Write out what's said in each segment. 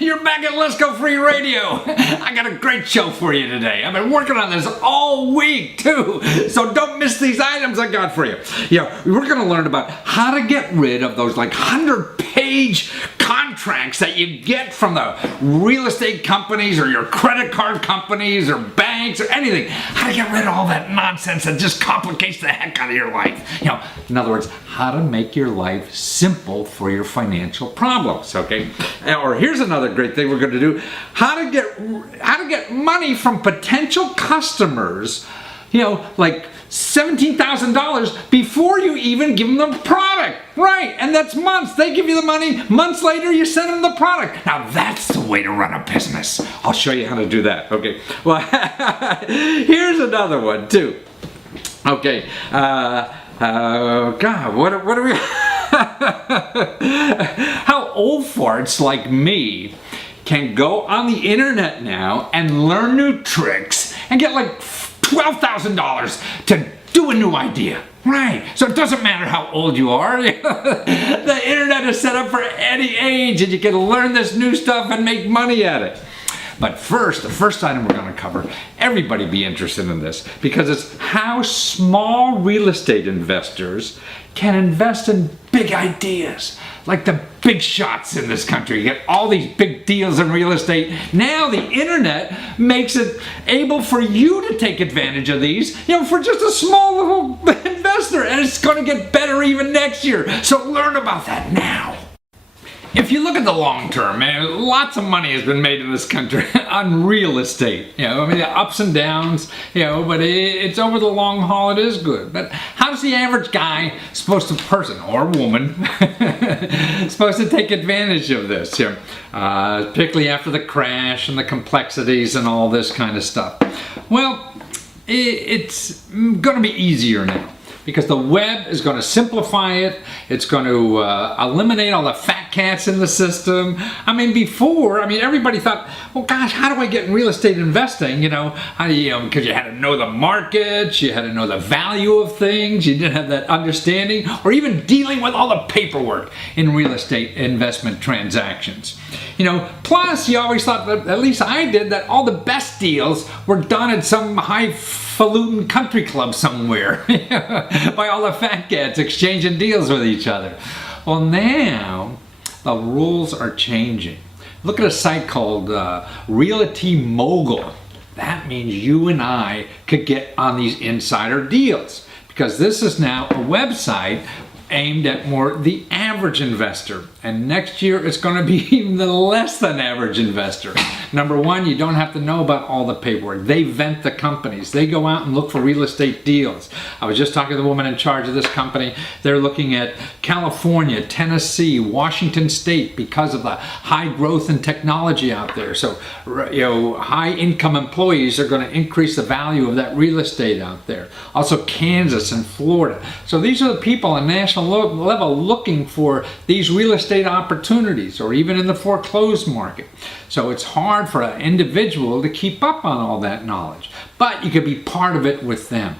You're back at Lesko Free Radio. I got a great show for you today. I've been working on this all week too, so don't miss these items I got for you. Yeah, we're going to learn about how to get rid of those like 100-page contracts that you get from the real estate companies or your credit card companies or banks or anything. How to get rid of all that nonsense that just complicates the heck out of your life. In other words, how to make your life simple for your financial problems, okay? Or here's another great thing we're going to do: how to get money from potential customers, like $17,000 before you even give them the product. Right, and that's months. They give you the money, months later you send them the product. Now that's the way to run a business. I'll show you how to do that, okay? Well, here's another one too. Okay, God, what are we... How old farts like me can go on the internet now and learn new tricks and get like $12,000 to do a new idea. Right, so it doesn't matter how old you are. The internet is set up for any age and you can learn this new stuff and make money at it. But first, the first item we're going to cover, everybody be interested in this, because it's how small real estate investors can invest in big ideas. Like the big shots in this country. You get all these big deals in real estate. Now the internet makes it able for you to take advantage of these, for just a small little investor. And it's going to get better even next year. So learn about that now. If you look at the long term, man, lots of money has been made in this country on real estate. The ups and downs, but it's over the long haul, it is good. But how's the average guy person or woman supposed to take advantage of this? Particularly after the crash and the complexities and all this kind of stuff. Well, it's going to be easier now, because the web is going to simplify it. It's going to eliminate all the fat cats in the system. Before, everybody thought, well, gosh, how do I get in real estate investing? How do you, because you had to know the markets, you had to know the value of things, you didn't have that understanding, or even dealing with all the paperwork in real estate investment transactions. Plus you always thought, that, at least I did, that all the best deals were done at some highfalutin country club somewhere by all the fat cats exchanging deals with each other. Well, now the rules are changing. Look at a site called Realty Mogul. That means you and I could get on these insider deals, because this is now a website aimed at more the average investor. And next year it's going to be even the less than average investor. Number one, you don't have to know about all the paperwork. They vent the companies. They go out and look for real estate deals. I was just talking to the woman in charge of this company. They're looking at California, Tennessee, Washington State, because of the high growth in technology out there. So, high income employees are going to increase the value of that real estate out there. Also Kansas and Florida. So these are the people on national level looking for these real estate opportunities, or even in the foreclosed market. So it's hard for an individual to keep up on all that knowledge, but you could be part of it with them.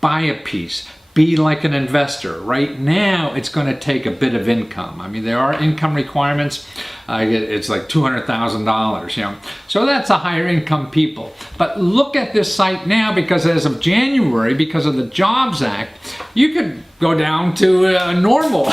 Buy a piece. Be like an investor. Right now, it's going to take a bit of income. There are income requirements. It's like $200,000, So that's a higher income people. But look at this site now, because as of January, because of the Jobs Act, you could go down to normal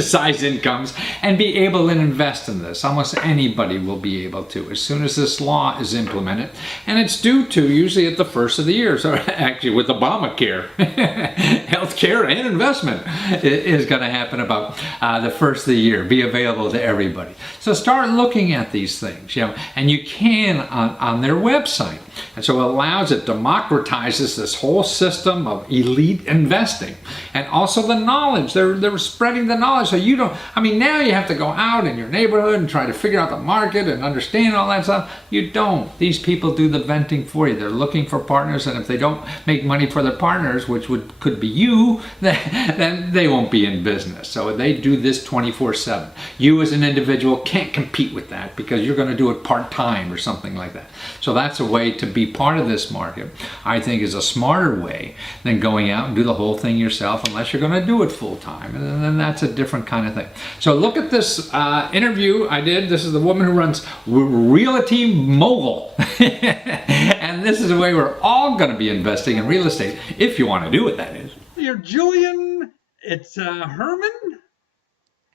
size incomes and be able to invest in this. Almost anybody will be able to, as soon as this law is implemented. And it's due to usually at the first of the year. So actually with Obamacare, healthcare and investment is going to happen about the first of the year, be available to everybody. So start looking at these things, and you can on their website. And so it democratizes this whole system of elite investing, and also the knowledge. They're spreading the knowledge, so you don't, now you have to go out in your neighborhood and try to figure out the market and understand all that stuff. You don't. These people do the venting for you. They're looking for partners, and if they don't make money for their partners, which could be you, then they won't be in business. So they do this 24/7. You as an individual can't compete with that, because you're going to do it part-time or something like that. So that's a way to be part of this market. I think is a smarter way than going out and do the whole thing yourself. unless you're going to do it full time, and then that's a different kind of thing. So look at this interview I did. This is the woman who runs Realty Mogul, and this is the way we're all going to be investing in real estate if you want to do it. That is. You're Julian. It's Herman.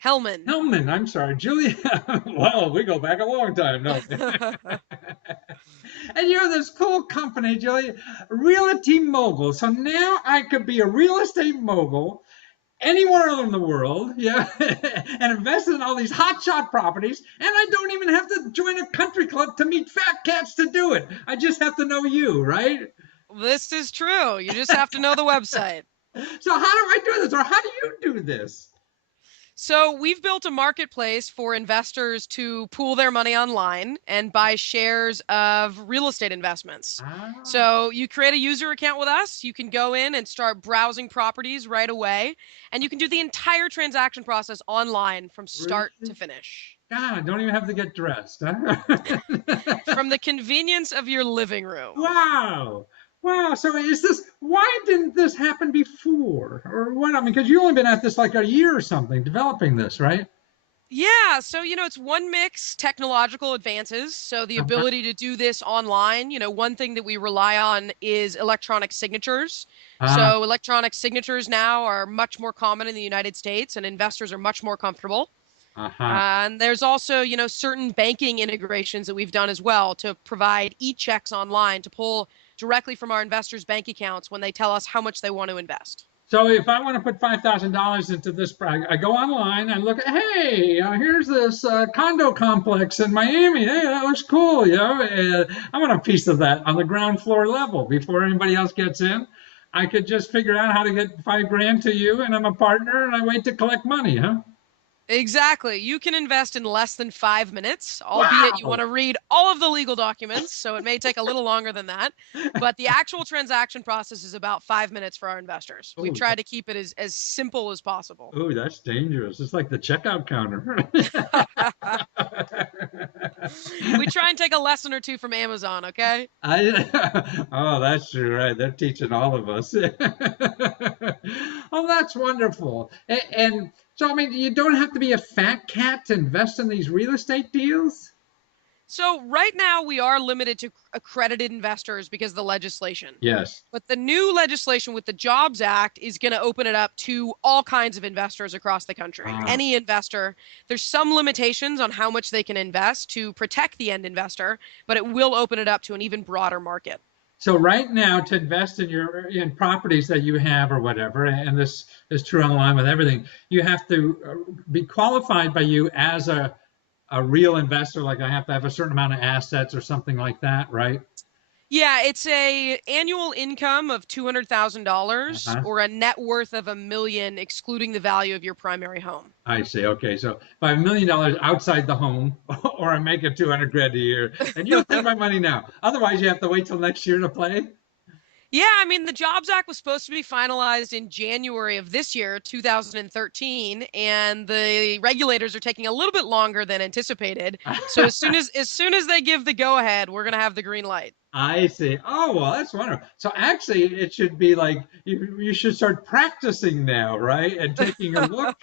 Hellman, I'm sorry, Julia. Well, we go back a long time, no. And you're this cool company, Julia, Realty Mogul. So now I could be a real estate mogul anywhere in the world, yeah, and invest in all these hotshot properties, and I don't even have to join a country club to meet fat cats to do it. I just have to know you, right? this is true. You just have to know the website. So how do I do this, or how do you do this? So we've built a marketplace for investors to pool their money online and buy shares of real estate investments. So you create a user account with us. You can go in and start browsing properties right away, and you can do the entire transaction process online from start to finish. God, I don't even have to get dressed. Huh? From the convenience of your living room. Wow. Wow. So why didn't this happen before? Or what? I mean, because you've only been at this like a year or something developing this, right? Yeah, so it's one mix technological advances. So the ability to do this online, one thing that we rely on is electronic signatures. So electronic signatures now are much more common in the United States, and investors are much more comfortable. And there's also, certain banking integrations that we've done as well to provide e-checks online to pull directly from our investors' bank accounts when they tell us how much they want to invest. So if I want to put $5,000 into this, I go online, I look at, hey, here's this condo complex in Miami. Hey, that looks cool, and I want a piece of that on the ground floor level before anybody else gets in. I could just figure out how to get $5,000 to you, and I'm a partner, and I wait to collect money, huh? Exactly. You can invest in less than 5 minutes, albeit you want to read all of the legal documents, so it may take a little longer than that. But the actual transaction process is about 5 minutes for our investors. We've tried to keep it as simple as possible. Oh, that's dangerous. It's like the checkout counter. We try and take a lesson or two from Amazon, okay? Oh, that's true, right? They're teaching all of us. Oh, that's wonderful. And so, I mean, you don't have to be a fat cat to invest in these real estate deals? So right now we are limited to accredited investors because of the legislation. Yes. But the new legislation with the Jobs Act is going to open it up to all kinds of investors across the country. Any investor, there's some limitations on how much they can invest to protect the end investor, but it will open it up to an even broader market. So right now, to invest in properties that you have or whatever, and this is true online with everything, you have to be qualified by you as a real investor. Like I have to have a certain amount of assets or something like that, right? Yeah, it's a annual income of $200,000 or a net worth of $1 million, excluding the value of your primary home. I see. Okay, so if I have $1 million outside the home, or I make it 200 grand a year, and you have to have my money now. Otherwise, you have to wait till next year to play. Yeah, I mean, the Jobs Act was supposed to be finalized in January of this year, 2013, and the regulators are taking a little bit longer than anticipated. So as soon as they give the go ahead, we're going to have the green light. I see. Oh, well, that's wonderful. So actually, it should be like you should start practicing now, right? And taking a look.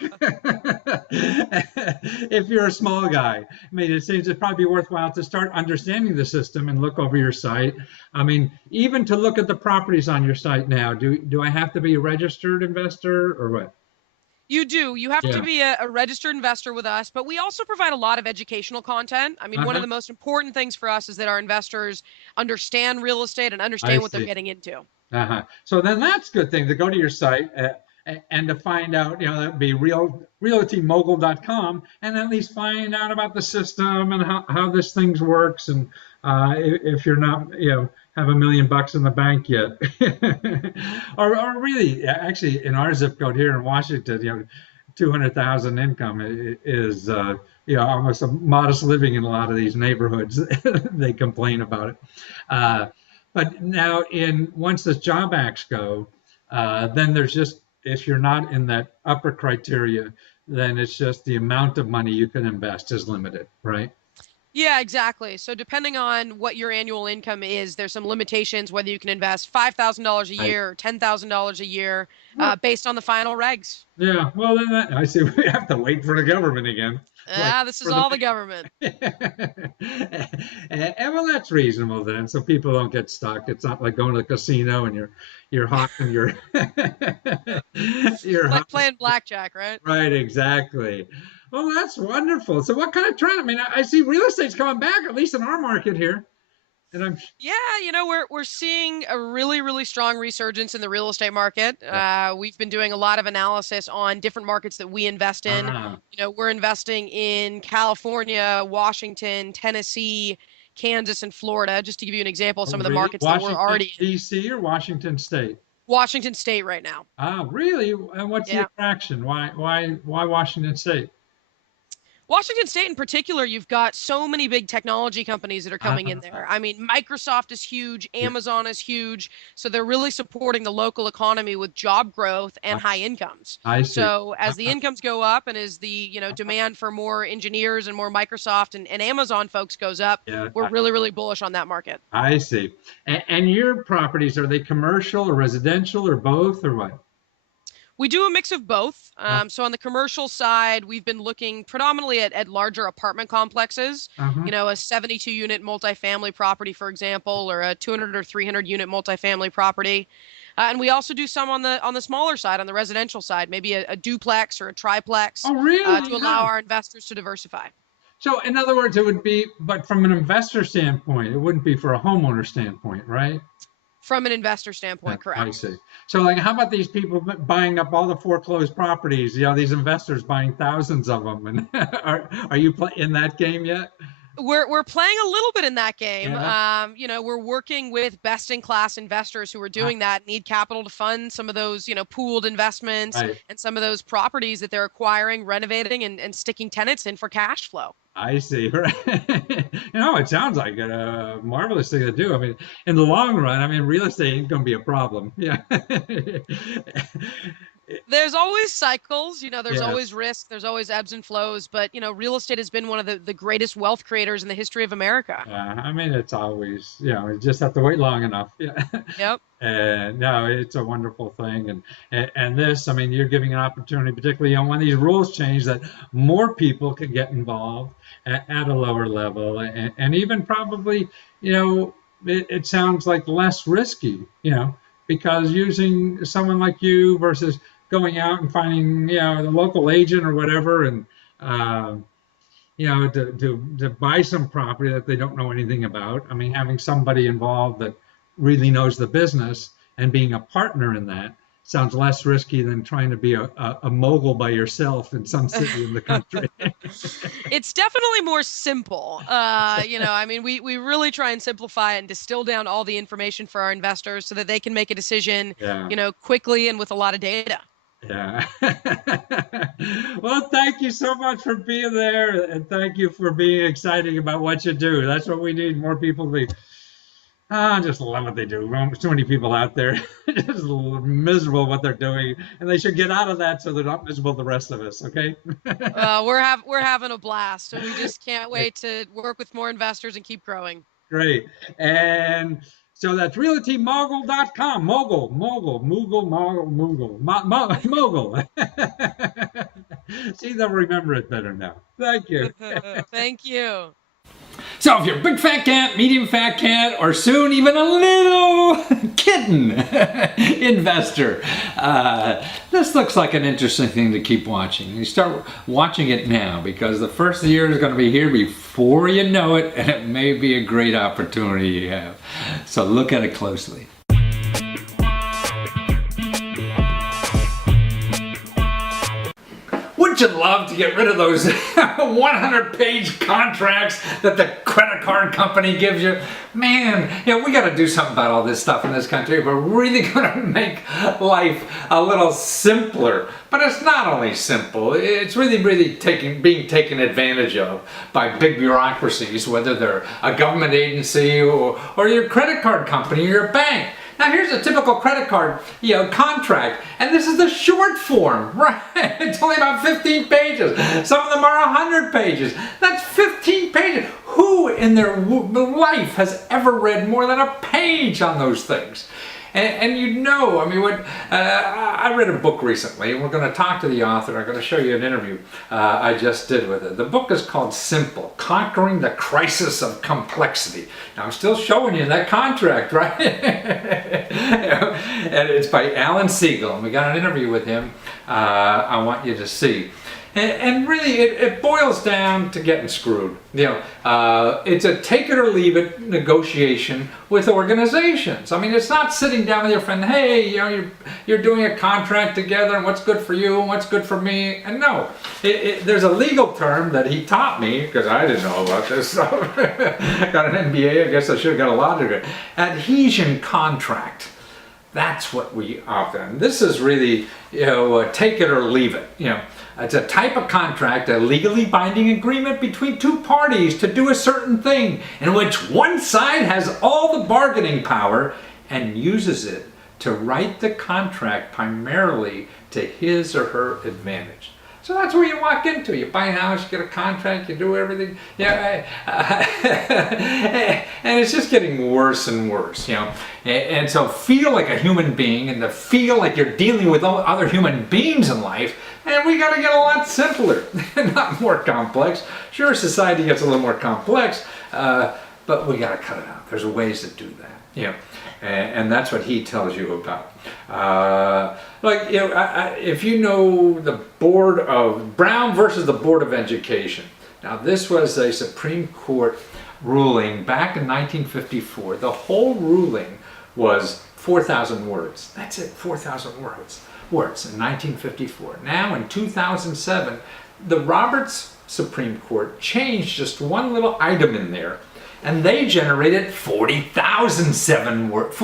If you're a small guy, I mean, it seems it'd probably be worthwhile to start understanding the system and look over your site. I mean, even to look at the properties on your site now, do I have to be a registered investor or what? You do. You have to be a registered investor with us, but we also provide a lot of educational content. I mean, one of the most important things for us is that our investors understand real estate and understand what they're getting into. So then that's a good thing to go to your site and to find out, that'd be realtymogul.com, and at least find out about the system and how this thing works. And if you're not, have $1 million in the bank yet, or really, actually, in our zip code here in Washington, 200,000 income is, almost a modest living in a lot of these neighborhoods. They complain about it. But now, once the job acts go, then there's just, if you're not in that upper criteria, then it's just the amount of money you can invest is limited, right? Yeah, exactly. So depending on what your annual income is, there's some limitations whether you can invest $5,000 a I, year or $10,000 a year, well, based on the final regs. yeah, well then I see we have to wait for the government again. Like Ah, this is for the all the government. and well, that's reasonable then, so people don't get stuck. It's not like going to the casino and you're hot and you're you're Like hot. playing blackjack, right? Right, exactly. Well, that's wonderful. So, what kind of trend? I mean, I see real estate's coming back, at least in our market here, and I'm. Yeah, we're seeing a really strong resurgence in the real estate market. We've been doing a lot of analysis on different markets that we invest in. Ah, We're investing in California, Washington, Tennessee, Kansas, and Florida, just to give you an example of oh, some of the really? markets that we're Washington already in. D.C. or Washington State? Washington State right now. Ah, really? And what's the Yeah. attraction? Why Washington State? Washington State in particular, you've got so many big technology companies that are coming in Ah, there. I mean, Microsoft is huge, yeah, Amazon is huge. So they're really supporting the local economy with job growth I, and high incomes. I see. So as the Ah, incomes go up and as the, demand for more engineers and more Microsoft and Amazon folks goes up, yeah, we're really bullish on that market. I see. And your properties, are they commercial or residential or both or what? We do a mix of both. Uh, So on the commercial side, we've been looking predominantly at larger apartment complexes, uh-huh. a 72 unit multifamily property, for example, or a 200 or 300 unit multifamily property. And we also do some on the smaller side, on the residential side, maybe a duplex or a triplex, Oh, to really? allow Yeah. our investors to diversify. So, in other words, it would be, but from an investor standpoint, it wouldn't be for a homeowner standpoint, right? From an investor Yeah, standpoint, I correct. see. So, like, how about these people buying up all the foreclosed properties? These investors buying thousands of them, and are you in that game yet? We're playing a little bit in that game. Yeah. We're working with best in class investors who are Uh, doing that, need capital to fund some of those, pooled investments right. and some of those properties that they're acquiring, renovating, and sticking tenants in for cash flow. I see. Right. It sounds like a marvelous thing to do. I mean, in the long run, I mean, real estate ain't going to be a problem. Yeah. There's always cycles, there's Yeah. always risk, there's always ebbs and flows, but real estate has been one of the greatest wealth creators in the history of America. I mean, it's always, you just have to wait long enough. Yeah. Yep. And no, it's a wonderful thing. And this, I mean, you're giving an opportunity, particularly on when these rules change, that more people can get involved at a lower level, and even probably, it sounds like less risky, because using someone like you versus going out and finding, the local agent or whatever, and um, to buy some property that they don't know anything about. I mean, having somebody involved that really knows the business and being a partner in that sounds less risky than trying to be a mogul by yourself in some city in the country. It's definitely more simple. I mean, we really try and simplify and distill down all the information for our investors so that they can make a decision, Yeah. quickly and with a lot of data. Yeah. Well, thank you so much for being there, and thank you for being exciting about what you do. That's what we need, more people to be. I just love what they do. Too many people out there just miserable what they're doing, and they should get out of that so they're not miserable the rest of us. Okay. We're having a blast, and we just can't wait to work with more investors and keep growing. Great. And so that's realtymogul.com. Mogul. See, they'll remember it better now. Thank you. Thank you. So if you're a big fat cat, medium fat cat, or soon even a little kitten investor, this looks like an interesting thing to keep watching. You start watching it now because the first year is going to be here before you know it, and it may be a great opportunity you have. So look at it closely. Wouldn't you love to get rid of those 100-page contracts that the credit card company gives you? Man, we got to do something about all this stuff in this country. We're really going to make life a little simpler. But it's not only simple, it's really being taken advantage of by big bureaucracies, whether they're a government agency or your credit card company or your bank. Now here's a typical credit card, contract, and this is the short form, right? It's only about 15 pages. Some of them are 100 pages. That's 15 pages. Who in their life has ever read more than a page on those things? And I read a book recently, and we're going to talk to the author. I'm going to show you an interview I just did with it. The book is called Simple, Conquering the Crisis of Complexity. Now, I'm still showing you that contract, right? And it's by Alan Siegel, and we got an interview with him I want you to see. And really, it boils down to getting screwed. It's a take it or leave it negotiation with organizations. I mean, it's not sitting down with your friend, hey, you're doing a contract together, and what's good for you and what's good for me. And no, there's a legal term that he taught me, because I didn't know about this. So I got an MBA, I guess I should have got a law degree. Adhesion contract. That's what we offer. And this is really, take it or leave it. It's a type of contract, a legally binding agreement between two parties to do a certain thing, in which one side has all the bargaining power and uses it to write the contract primarily to his or her advantage. So that's where you walk into. You buy a house, you get a contract, you do everything. And it's just getting worse and worse, And so feel like a human being, and to feel like you're dealing with other human beings in life, and we got to get a lot simpler, not more complex. Sure, society gets a little more complex, but we got to cut it out. There's ways to do that, and that's what he tells you about. If you know the Board of Brown versus the Board of Education. Now, this was a Supreme Court ruling back in 1954. The whole ruling was 4,000 words. That's it, 4,000 words in 1954. Now in 2007, the Roberts Supreme Court changed just one little item in there, and they generated 47,000 words.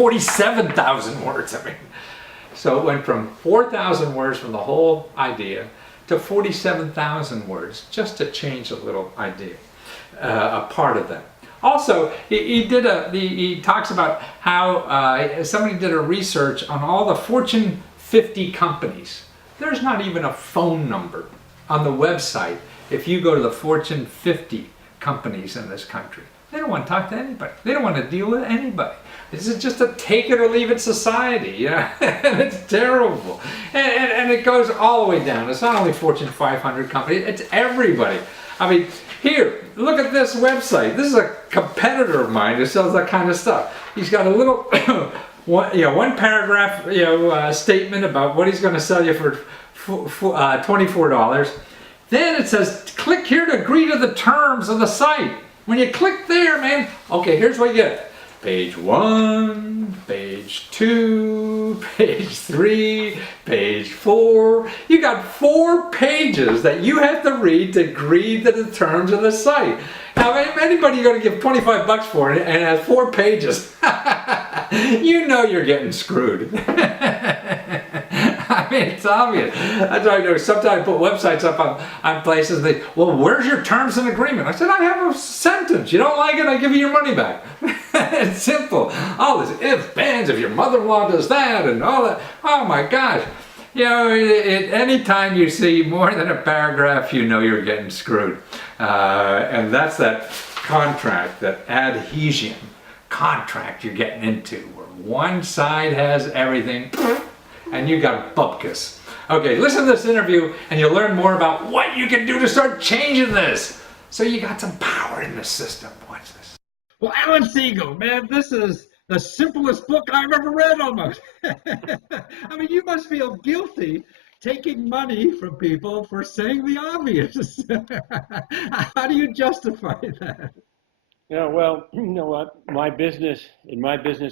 So it went from 4,000 words from the whole idea to 47,000 words, just to change a little idea, a part of that. Also, he talks about how somebody did a research on all the Fortune 50 companies. There's not even a phone number on the website if you go to the Fortune 50 companies in this country. They don't want to talk to anybody. They don't want to deal with anybody. This is just a take it or leave it society, and it's terrible. And it goes all the way down. It's not only Fortune 500 companies, it's everybody. I mean, here, look at this website. This is a competitor of mine who sells that kind of stuff. He's got a little one paragraph statement about what he's going to sell you for $24. Then it says, click here to agree to the terms of the site. When you click there, man, okay, here's what you get. Page 1, page 2, page 3, page 4. You got 4 pages that you have to read to agree to the terms of the site. Now, if anybody you're going to give $25 for it and it has 4 pages, you're getting screwed. I mean, it's obvious. That's why I know sometimes I put websites up on places. Where's your terms and agreement? I said, I have a sentence. You don't like it, I give you your money back. It's simple. All this ifs, buts, if your mother-in-law does that and all that. Oh my gosh. Anytime you see more than a paragraph, you're getting screwed. And that's that contract, that adhesion contract you're getting into, where one side has everything and you got bupkis. Okay, listen to this interview and you'll learn more about what you can do to start changing this. So you got some power in the system. Watch this. Well, Alan Siegel, man, this is the simplest book I've ever read almost. I mean, you must feel guilty taking money from people for saying the obvious. How do you justify that? Yeah, well, you know what? In my business,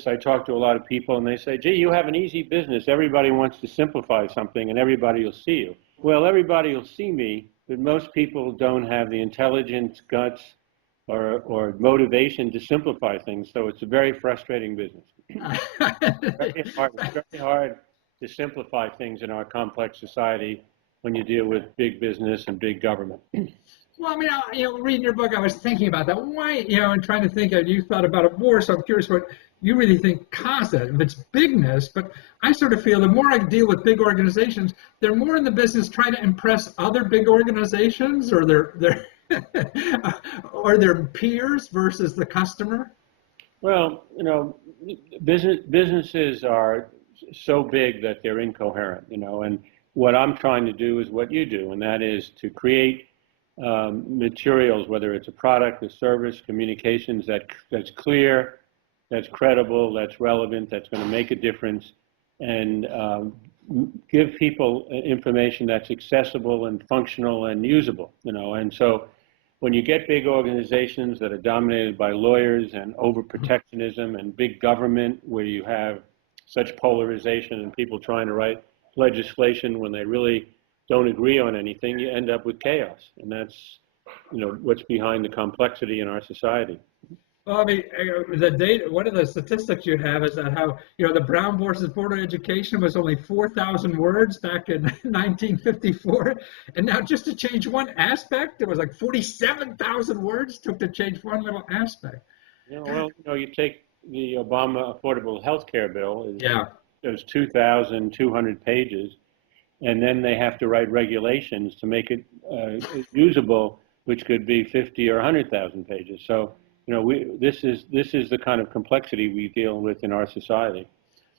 I talk to a lot of people and they say, gee, you have an easy business. Everybody wants to simplify something and everybody will see you. Well, everybody will see me, but most people don't have the intelligence, guts, or motivation to simplify things. So it's a very frustrating business. It's very hard to simplify things in our complex society when you deal with big business and big government. Well, I mean, reading your book, I was thinking about that. Why, and trying to think, you thought about it more, so I'm curious what you really think caused that. If it's bigness, but I sort of feel the more I deal with big organizations, they're more in the business trying to impress other big organizations or their or their peers versus the customer. Well, businesses are so big that they're incoherent, and what I'm trying to do is what you do, and that is to create materials, whether it's a product, a service, communications that's clear, that's credible, that's relevant, that's going to make a difference, and give people information that's accessible and functional and usable, and so when you get big organizations that are dominated by lawyers and over-protectionism and big government, where you have such polarization and people trying to write legislation when they really don't agree on anything, you end up with chaos. And that's, what's behind the complexity in our society. Well, I mean, the data, one of the statistics you have is that how, the Brown versus Board of Education was only 4,000 words back in 1954. And now just to change one aspect, it was like 47,000 words took to change one little aspect. You take the Obama Affordable Health Care Bill, there's 2,200 pages, and then they have to write regulations to make it usable, which could be 50 or 100,000 pages. So, this is the kind of complexity we deal with in our society.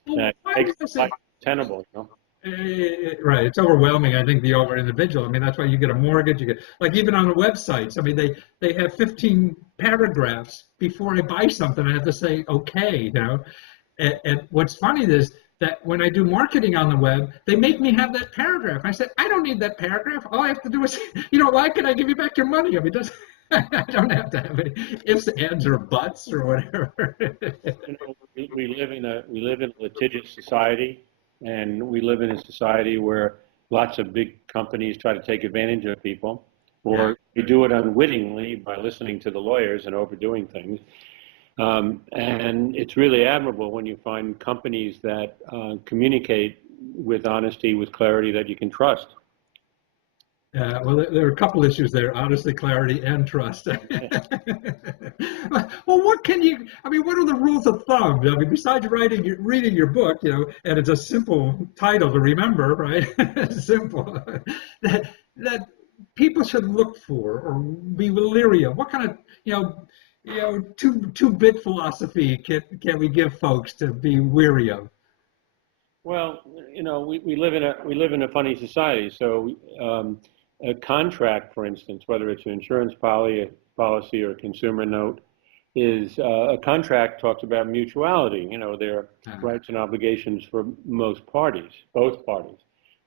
That makes it tenable, Right, it's overwhelming. I think the over individual. I mean, that's why you get a mortgage. You get, like, even on the websites. I mean, they have 15 paragraphs before I buy something. I have to say okay, And what's funny is that when I do marketing on the web, they make me have that paragraph. I said, I don't need that paragraph. All I have to do is, why can I give you back your money? I mean, I don't have to have any ifs, ands, or buts or whatever. We live in a litigious society, and we live in a society where lots of big companies try to take advantage of people, or they do it unwittingly by listening to the lawyers and overdoing things. And it's really admirable when you find companies that communicate with honesty, with clarity that you can trust. Well, there are a couple issues there: honesty, clarity, and trust. Well, what are the rules of thumb? I mean, besides reading your book, and it's a simple title to remember, right? Simple. that people should look for or be leery of. What kind of, two-bit philosophy can we give folks to be weary of? Well, we live in a funny society, so. A contract, for instance, whether it's an insurance policy or a consumer note, is a contract talks about mutuality. There are rights and obligations for most parties, both parties.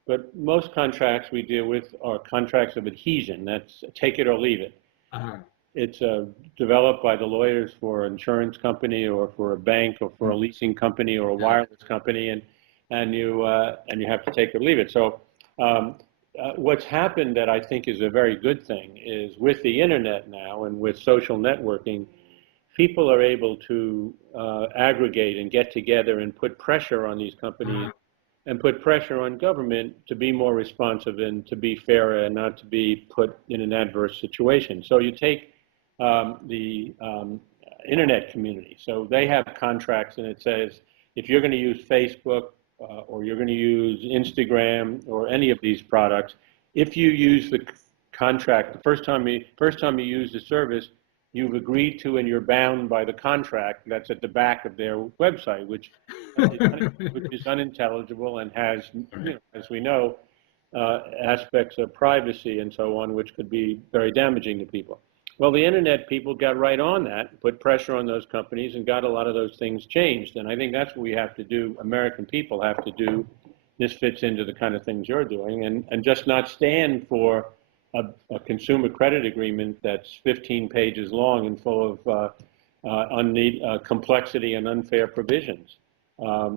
But most contracts we deal with are contracts of adhesion. That's take it or leave it. It's developed by the lawyers for an insurance company or for a bank or for a leasing company or a wireless company, and you have to take it or leave it. So. What's happened that I think is a very good thing is with the internet now and with social networking, people are able to aggregate and get together and put pressure on these companies and put pressure on government to be more responsive and to be fairer and not to be put in an adverse situation. So you take the internet community. So they have contracts and it says, if you're going to use Facebook, or you're going to use Instagram or any of these products, if you use the contract, the first time you use the service, you've agreed to and you're bound by the contract that's at the back of their website, which is unintelligible and has, as we know, aspects of privacy and so on, which could be very damaging to people. Well, the internet people got right on that, put pressure on those companies and got a lot of those things changed. And I think that's what we have to do, American people have to do. This fits into the kind of things you're doing, and just not stand for a consumer credit agreement that's 15 pages long and full of complexity and unfair provisions.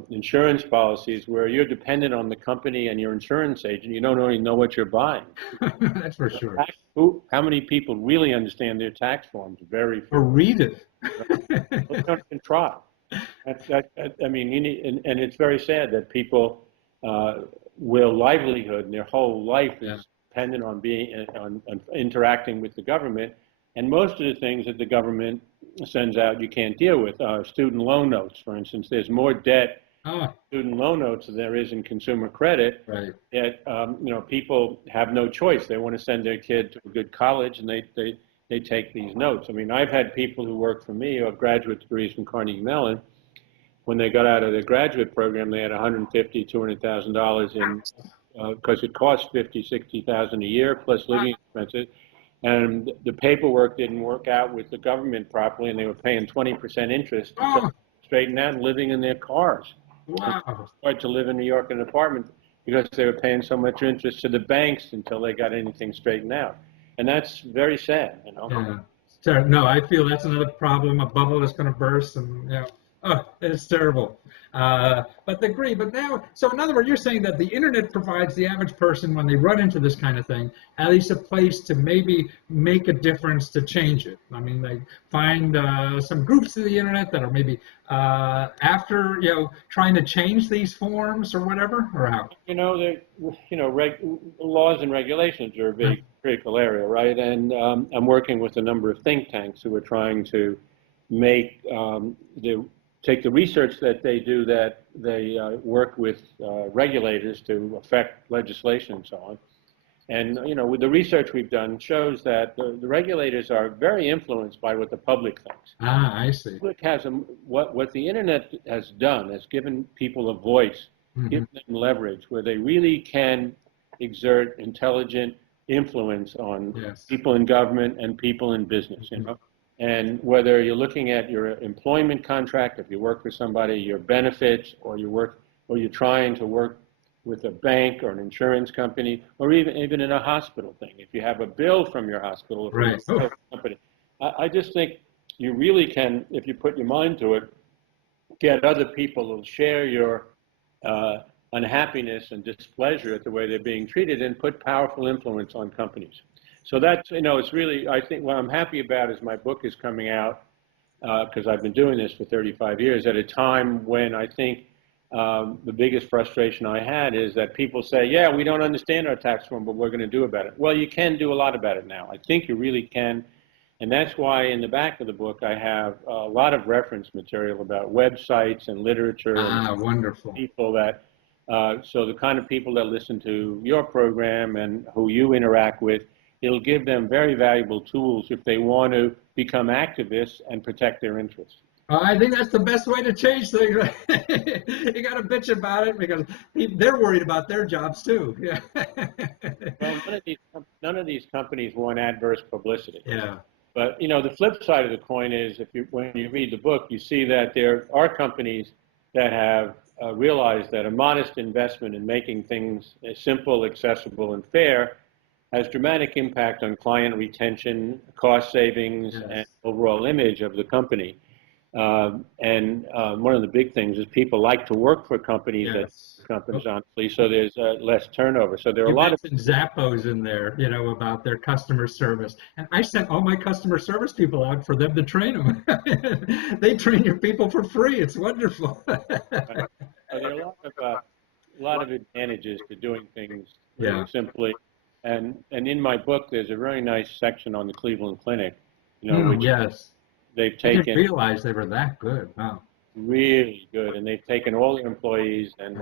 Insurance policies where you're dependent on the company and your insurance agent, you don't really know what you're buying. That's for sure. How many people really understand their tax forms? Very few. Or read it. Don't even try. I mean, you need, and it's very sad that people will livelihood and their whole life is dependent on being on interacting with the government, and most of the things that the government sends out you can't deal with. Student loan notes, for instance, there's more debt student loan notes than there is in consumer credit. Right. Yet, people have no choice. They want to send their kid to a good college, and they take these notes. I mean, I've had people who work for me who have graduate degrees from Carnegie Mellon. When they got out of their graduate program, they had $150,000, $200,000 in, because it costs $50,000, $60,000 a year plus living expenses. And the paperwork didn't work out with the government properly, and they were paying 20% interest to straighten out and living in their cars. Wow. Started to live in New York in an apartment because they were paying so much interest to the banks until they got anything straightened out. And that's very sad, you know. Yeah. No, I feel that's another problem, a bubble that's going to burst, and, you know, it's terrible. But they agree. But now, so in other words, you're saying that the internet provides the average person, when they run into this kind of thing, at least a place to maybe make a difference to change it. I mean, they find some groups of the internet that are maybe after, you know, trying to change these forms or whatever, or how? You know, laws and regulations are a big critical area, right? And I'm working with a number of think tanks who are trying to make take the research that they do, that they work with regulators to affect legislation and so on. And, you know, with the research we've done shows that the regulators are very influenced by what the public thinks. I see. The public has what the internet has done has given people a voice, given them leverage, where they really can exert intelligent influence on people in government and people in business, you know. And whether you're looking at your employment contract, if you work for somebody, your benefits, or you're trying to work with a bank or an insurance company, or even in a hospital thing. If you have a bill from your hospital or from a company, I just think you really can, if you put your mind to it, get other people to share your unhappiness and displeasure at the way they're being treated, and put powerful influence on companies. So that's, you know, it's really, I think what I'm happy about is my book is coming out, because I've been doing this for 35 years, at a time when I think the biggest frustration I had is that people say, yeah, we don't understand our tax reform, but we're going to do about it. Well, you can do a lot about it now. I think you really can. And that's why in the back of the book I have a lot of reference material about websites and literature. Wonderful. People that, so the kind of people that listen to your program and who you interact with, it'll give them very valuable tools if they want to become activists and protect their interests. I think that's the best way to change things. You got to bitch about it because they're worried about their jobs too. Yeah. Well, none of these companies want adverse publicity. Yeah. But, you know, the flip side of the coin is, when you read the book, you see that there are companies that have realized that a modest investment in making things simple, accessible, and fair has dramatic impact on client retention, cost savings, and overall image of the company. And one of the big things is people like to work for companies honestly, so there's less turnover. So there are a lot of Zappos in there, you know, about their customer service. And I sent all my customer service people out for them to train them. They train your people for free. It's wonderful. So there are a lot of advantages to doing things simply. And in my book, there's a very nice section on the Cleveland Clinic, you know, which they've taken. I didn't realize they were that good. Wow. Really good, and they've taken all their employees and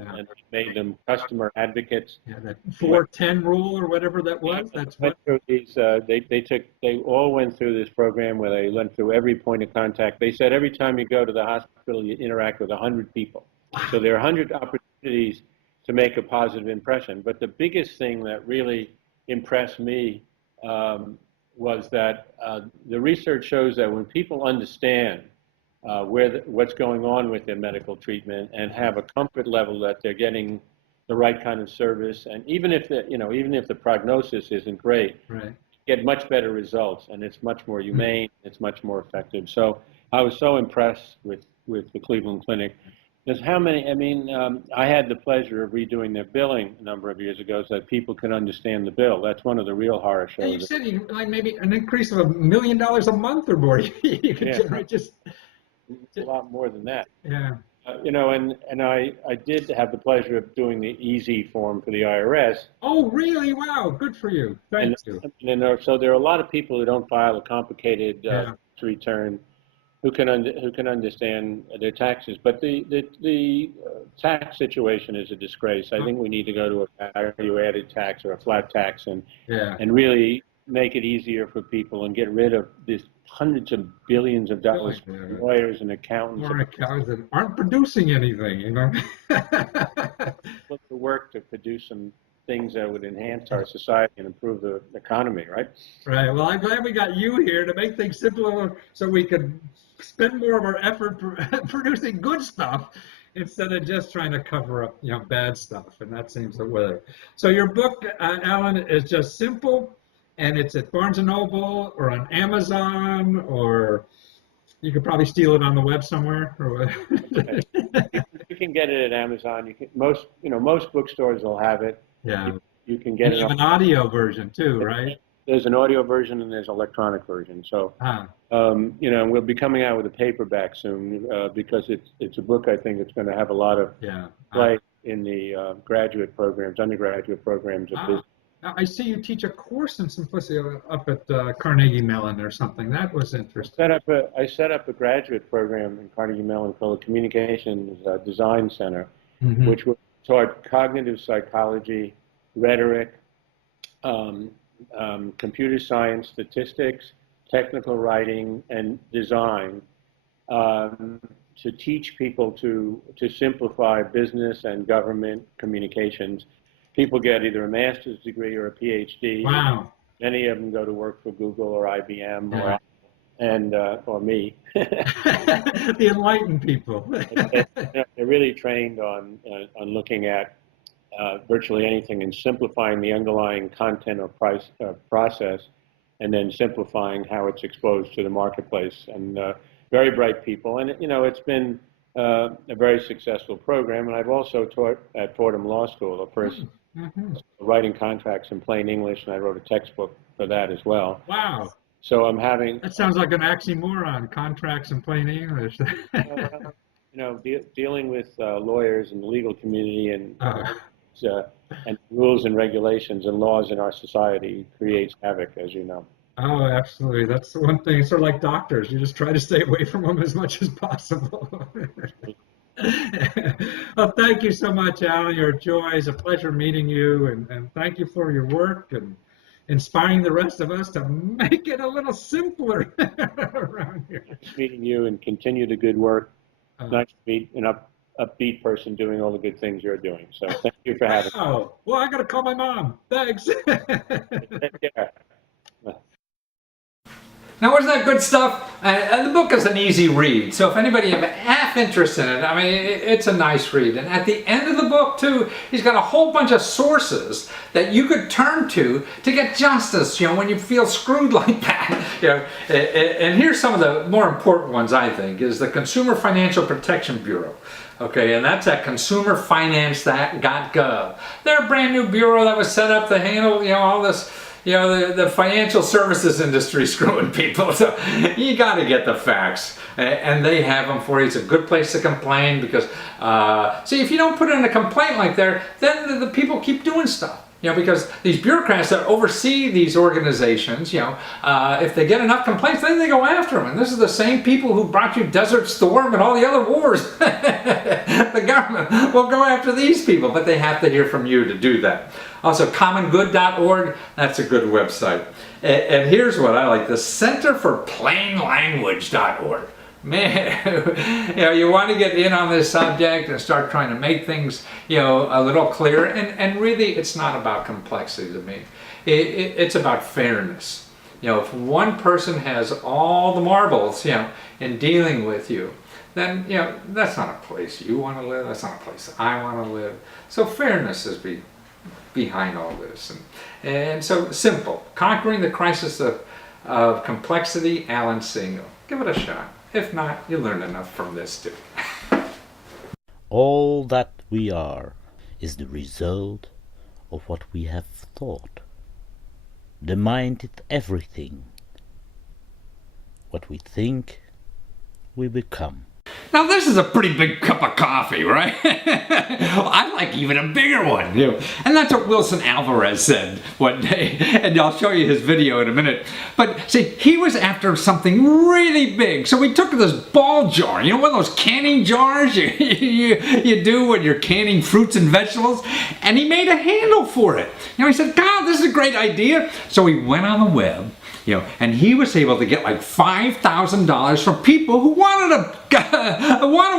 made them customer advocates. Yeah, that 410 rule or whatever that was. That's what they all went through this program where they went through every point of contact. They said every time you go to the hospital, you interact with 100 people. So there are 100 opportunities to make a positive impression. But the biggest thing that really impressed me was that the research shows that when people understand what's going on with their medical treatment and have a comfort level that they're getting the right kind of service, and even if the prognosis isn't great, get much better results, and it's much more humane, it's much more effective. So I was so impressed with the Cleveland Clinic. Because I had the pleasure of redoing their billing a number of years ago so that people could understand the bill. That's one of the real horror shows. And you said like maybe an increase of $1 million a month or more. You could generate just a lot more than that. Yeah. And I did have the pleasure of doing the easy form for the IRS. Oh, really? Wow, good for you. Thank you. So there are a lot of people who don't file a complicated Yeah. return who can understand their taxes. But the tax situation is a disgrace. I think we need to go to a value-added tax or a flat tax and really make it easier for people and get rid of this hundreds of billions of dollars for lawyers and accountants. More accountants that aren't producing anything, you know. Put the work to produce some things that would enhance our society and improve the economy, right? Right. Well, I'm glad we got you here to make things simpler so we could spend more of our effort producing good stuff instead of just trying to cover up, bad stuff. And that seems the way. So your book, Alan, is just simple, and it's at Barnes & Noble or on Amazon, or you could probably steal it on the web somewhere. You can get it at Amazon. Most bookstores will have it. Yeah. You can get it. An audio version too, right? There's an audio version and there's an electronic version. So, we'll be coming out with a paperback soon because it's a book I think it's going to have a lot of play in the graduate programs, undergraduate programs of business. I see you teach a course in simplicity up at Carnegie Mellon or something. That was interesting. I set up a graduate program in Carnegie Mellon called the Communications Design Center, which taught cognitive psychology, rhetoric, computer science, statistics, technical writing, and design to teach people to simplify business and government communications. People get either a master's degree or a PhD. Wow. Many of them go to work for Google or IBM or me. The enlightened people. They're really trained on looking at virtually anything and simplifying the underlying content or process, and then simplifying how it's exposed to the marketplace. And very bright people. And it's been a very successful program. And I've also taught at Fordham Law School, first writing contracts in plain English, and I wrote a textbook for that as well. Wow. So I'm having... That sounds like an oxymoron, contracts in plain English. Dealing with lawyers and the legal community and rules and regulations and laws in our society creates havoc, as you know. Oh, absolutely. That's the one thing. It's sort of like doctors. You just try to stay away from them as much as possible. Well, thank you so much, Alan. You're a joy. It's a pleasure meeting you, and thank you for your work and inspiring the rest of us to make it a little simpler around here. Nice meeting you, and continue the good work. Nice to meet an upbeat person doing all the good things you're doing. So thank you for having me. Oh, well, I got to call my mom. Thanks. Take care. Now, wasn't that good stuff? The book is an easy read, so if anybody have half interest in it, I mean, it's a nice read. And at the end of the book, too, he's got a whole bunch of sources that you could turn to get justice, when you feel screwed like that. And here's some of the more important ones, I think, is the Consumer Financial Protection Bureau. Okay, and that's at consumerfinance.gov. They're a brand new bureau that was set up to handle, all this, the financial services industry screwing people. So you got to get the facts, and they have them for you. It's a good place to complain because, see, if you don't put in a complaint like there, then the people keep doing stuff. Because these bureaucrats that oversee these organizations, if they get enough complaints, then they go after them. And this is the same people who brought you Desert Storm and all the other wars. The government will go after these people, but they have to hear from you to do that. Also, commongood.org, that's a good website. And here's what I like, the Center for Plainlanguage.org. Man, you want to get in on this subject and start trying to make things, a little clearer. And really, it's not about complexity to me. It's about fairness. If one person has all the marbles, in dealing with you, then, that's not a place you want to live. That's not a place I want to live. So fairness is behind all this. And so simple. Conquering the Crisis of Complexity, Alan Singo. Give it a shot. If not, you learn enough from this too. All that we are is the result of what we have thought. The mind is everything. What we think, we become. Now this is a pretty big cup of coffee, right? I like even a bigger one. You know? And that's what Wilson Alvarez said one day. And I'll show you his video in a minute. But see, he was after something really big. So we took this ball jar, you know, one of those canning jars you do when you're canning fruits and vegetables. And he made a handle for it. You know, he said, God, this is a great idea. So he went on the web. You know, and he was able to get like $5,000 from people who wanted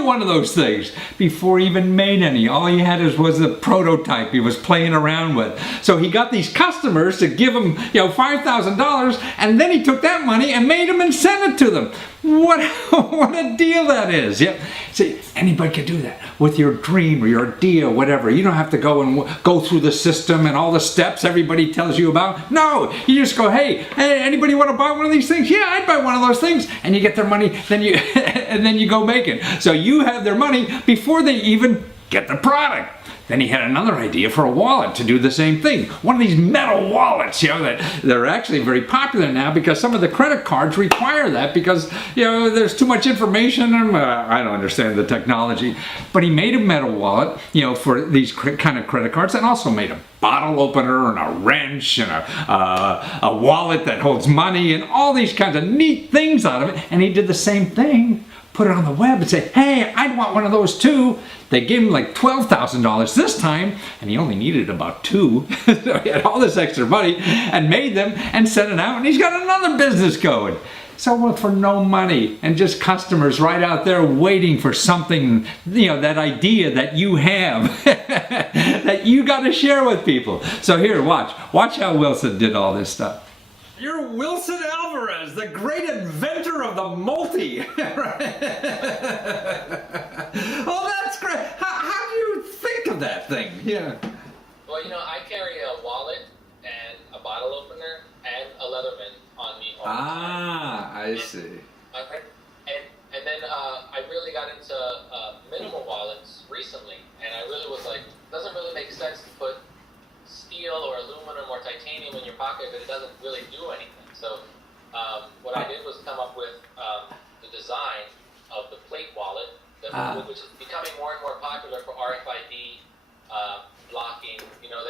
one of those things before he even made any. All he had was a prototype he was playing around with. So he got these customers to give him, you know, $5,000, and then he took that money and made them and sent it to them. What a deal that is. Yep. See, anybody can do that with your dream or your idea, whatever. You don't have to go through the system and all the steps everybody tells you about. No, you just go, hey, anybody want to buy one of these things? Yeah, I'd buy one of those things. And you get their money, then you and then you go make it. So you have their money before they even get the product. Then he had another idea for a wallet to do the same thing. One of these metal wallets, you know, that they're actually very popular now because some of the credit cards require that because, you know, there's too much information. I don't understand the technology. But he made a metal wallet, you know, for these kind of credit cards, and also made a bottle opener and a wrench and a wallet that holds money and all these kinds of neat things out of it. And he did the same thing. Put it on the web and say, hey, I'd want one of those too. They gave him like $12,000 this time, and he only needed about two. So he had all this extra money and made them and sent it out, and he's got another business going. So for no money and just customers right out there waiting for something, you know, that idea that you have that you got to share with people. So here, watch how Wilson did all this stuff. You're Wilson Alvarez, the great inventor of the multi. Oh, that's great. How do you think of that thing? Yeah. Well, you know, I carry a wallet and a bottle opener and a Leatherman on me all the time. I see. And then I really got into minimal wallets recently, and I really was like, it doesn't really make sense to put steel or aluminum or titanium in your pocket, but it doesn't really do anything. So what I did was come up with the design of the plate wallet, which is becoming more and more popular for RFID blocking. You know,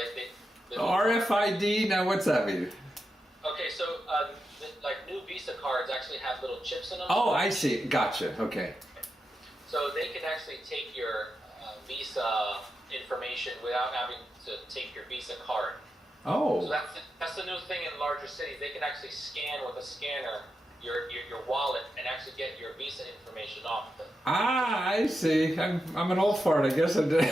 the RFID. Now, what's that mean? Okay, so like new Visa cards actually have little chips in them. Oh, I see. Gotcha. Okay. So they can actually take your Visa information without having to take your Visa card. Oh. So that's the new thing in larger cities. They can actually scan with a scanner your wallet and actually get your Visa information off of it. I see. I'm an old fart, I guess. I did.